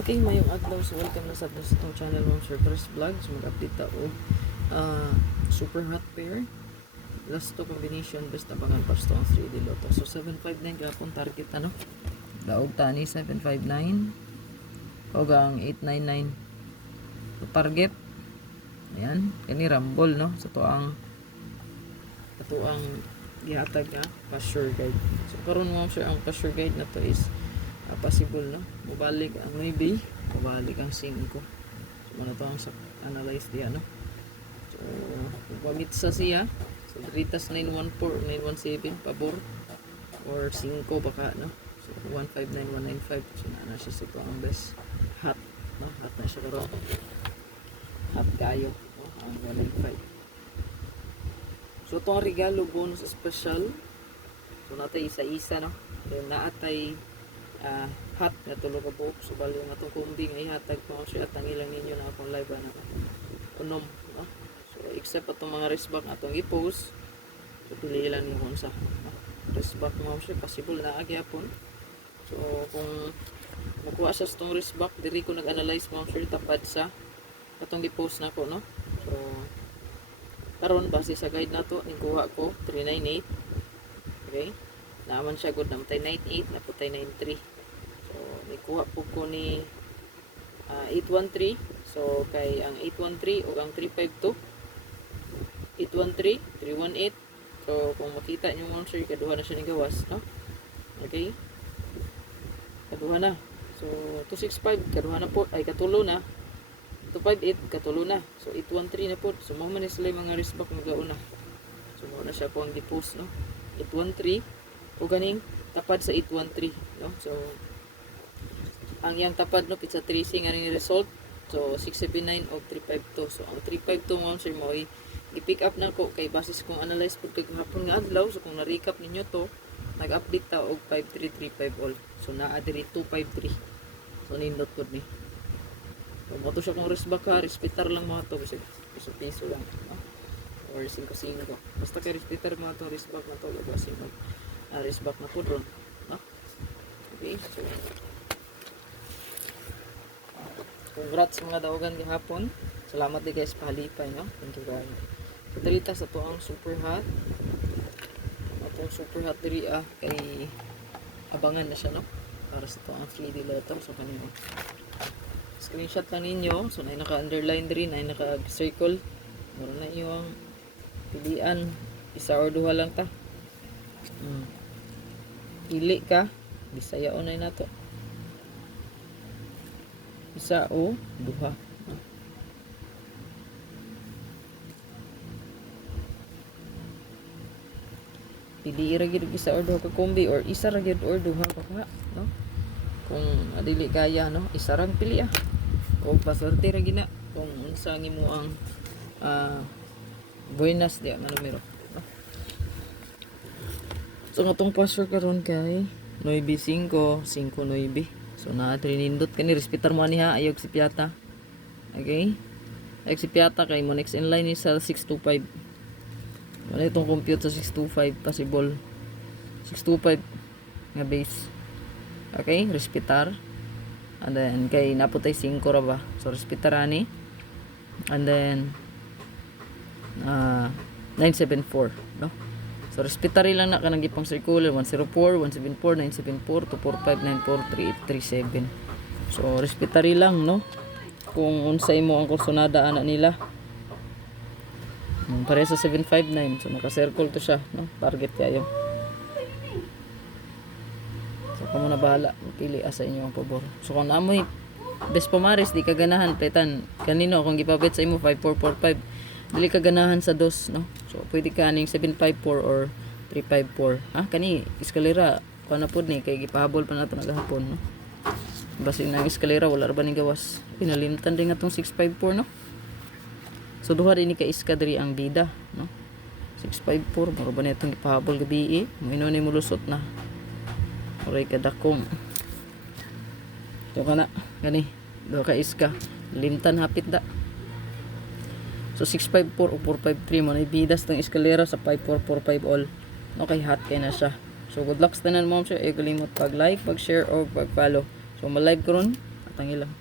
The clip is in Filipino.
Okay, mayong adlaw. So, welcome na sa itong channel mong Surprise Vlog. So, mag-update ta og super hot pair. Last to combination, best abangan pa sa 3D Lotto. So, 759 gapon target ano. Daog tani 759. O ang 899. So, target. Ayan, kani rumble no. So, to ang gihatag nga pa-sure guide. So, karon mo siya ang pa-sure guide na to is possible no, mabalik ang maybe, mabalik ang 5. So muna to ang analyze diya no. So pamit sa siya, so dritas 914 917 pabor or 5 baka no. So 159195, so na siya sa ang best hot no, hot na siya karon, hot kayo no? Ang 195. So itong regalo bonus special, so natay isa-isa no, then naatay hot na tulog ka buok. So bali nga itong kumbing ay hatag pa siya at ang ilang ninyo na akong live na unom no? So except itong mga wristback na itong i-post, so pili ilan mo kung sa wristback mo siya possible na agyapon. So kung makuha sa itong wristback, diri ko nag-analyze mo siya tapad sa itong i-post na ko no. So karon base sa guide na to, nikuha ko 398. Okay, naman siya good na matay 98 na putay 93. So nikuha po ko ni 813. So kay ang 813 o ang 352, 813 318. So kung makita niyo mo sir, kaduha na siya ni gawas no. Okay, kaduha na. So 265 kaduha na po, ay katulo na. 258 katulo na. So 813 na po. So mo man sila mga wristback magauna. So mo na siya po ang di-post no. 813 o ganing tapad sa 813 no. So ang yang tapad no pizza tracing nga ni result, so 679 o 352. So ang 352 mo sir mo i-pick up na ko kay basis kung analyze pud kay hapon nga adlaw. So kung na-recap ninyo to, nag-update ta og 5335 all. So naa diri 253. So nindot pud ni. So mo to siya kung wristback ka, respetar lang mo to kasi piso lang no? Or 5 basta kay respetar mo to wristback na to kasi wristback na po ron no? Okay, so congrats mga daogan gihapon. Salamat di guys pahalipay no. Thank you guys. So dalita sa to ang super hot. Atong super hot diri kay abangan na siya no para sa to ang 3D Lotto. So kanino screenshot lang ninyo. So na naka-underline diri, na naka-circle. Mura na yung pilian, isa or duha lang ta. Pili ka, bisaya o na nato. Isa o duha. Pili ra gyud isa or duha ka kombi or isa ra gyud or duha ka no. Kung adili kaya no, isa rang pili o paswerte ra gina kung unsa nimo ang buenas dia nga numero no? So atong password karon kay 95 59. So na trinindot kani respetar mo ani ha, ayog si Piata. Okay, ayog si Piata kay mo next in line is sa 625. Wala itong compute sa 625 possible 625 nga base. Okay, respetar. And then kay naputay 5 ra ba, so respetar ani. And then 974 no. So respetary lang na kanang gipang circular 104 174 974 245 94 3837. So respetary lang no kung unsay mo ang kursonada ana nila. Pare sa 759, so naka-circle to siya no, target kayo. So kamo na bahala pili sa inyo ang pabor. So kung naamoy best pamaris di kaganahan petan kanino kung gipabet sa imo 5445, dili ka ganahan sa dos no. So pwede ka aning 754 or 354 kani eskalera kana pud ni kay gipahabol pa nato nagahapon no. Basin nang eskalera wala ra ba ning gawas, pinalimtan din atong 654 no. So duha din ni ka iskadri ang bida no, 654 mura ba nitong gipahabol gabi mo ni mulusot na oray kadakom. So kana gani duha ka iska limtan hapit da. So 654 o 453 mo na ibidas ng eskalera sa 5445 all. Okay, hot kay na siya. So good luck sa tanan mo siya. Kalimot pag like, pag share o pag follow. So ma-live ko ron. tangila.